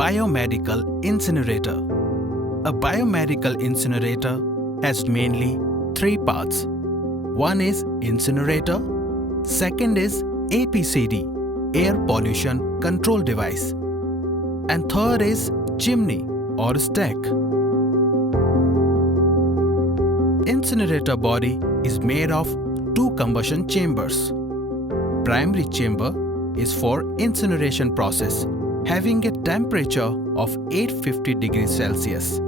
Biomedical incinerator. A biomedical incinerator has mainly three parts. One is incinerator, second is APCD, air pollution control device, and third is chimney or stack. Incinerator body is made of two combustion chambers. Primary chamber is for incineration process having a temperature of 850 degrees Celsius,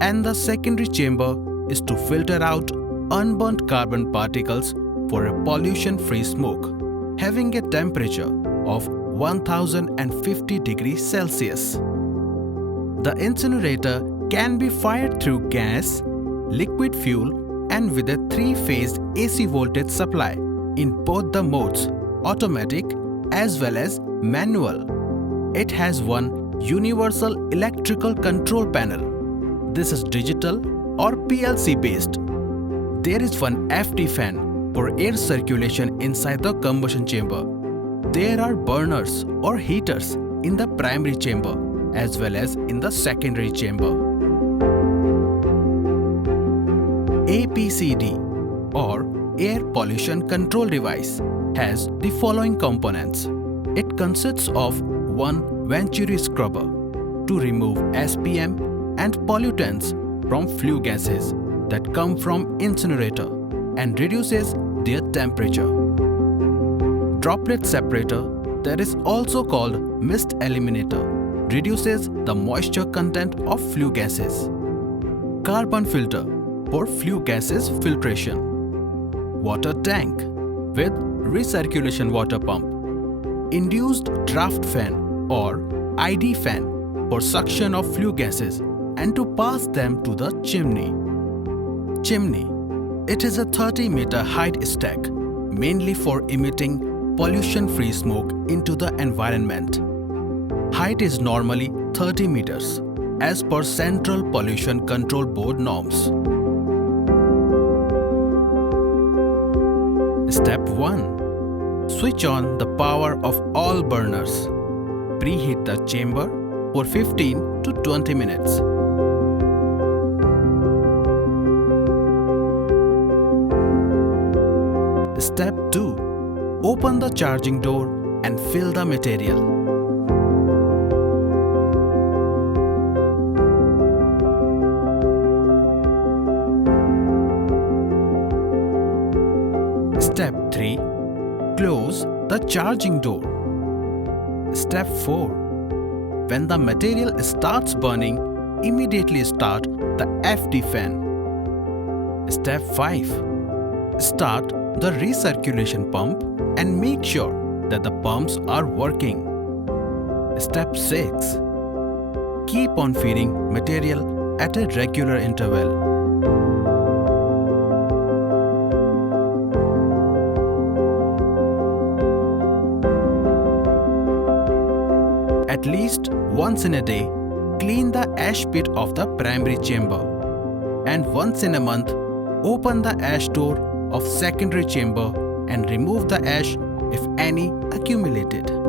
and the secondary chamber is to filter out unburnt carbon particles for a pollution-free smoke having a temperature of 1050 degrees Celsius. The incinerator can be fired through gas, liquid fuel, and with a three-phase AC voltage supply in both the modes, automatic as well as manual. It has one universal electrical control panel. This is digital or PLC based. There is one FD fan for air circulation inside the combustion chamber. There are burners or heaters in the primary chamber as well as in the secondary chamber. APCD or air pollution control device has the following components. It consists of one Venturi scrubber to remove SPM and pollutants from flue gases that come from incinerator and reduces their temperature. Droplet separator, that is also called mist eliminator, reduces the moisture content of flue gases. Carbon filter for flue gases filtration. Water tank with recirculation water pump. Induced draft fan or ID fan for suction of flue gases and to pass them to the chimney. Chimney. It is a 30-meter height stack mainly for emitting pollution-free smoke into the environment. Height is normally 30 meters as per Central Pollution Control Board norms. Step 1. Switch on the power of all burners. Preheat the chamber for 15 to 20 minutes. Step 2. Open the charging door and fill the material. Step 3. Close the charging door. Step 4. When the material starts burning, immediately start the FD fan. Step 5. Start the recirculation pump and make sure that the pumps are working. Step 6. Keep on feeding material at a regular interval. At least once in a day, clean the ash pit of the primary chamber, and once in a month, open the ash door of secondary chamber and remove the ash if any accumulated.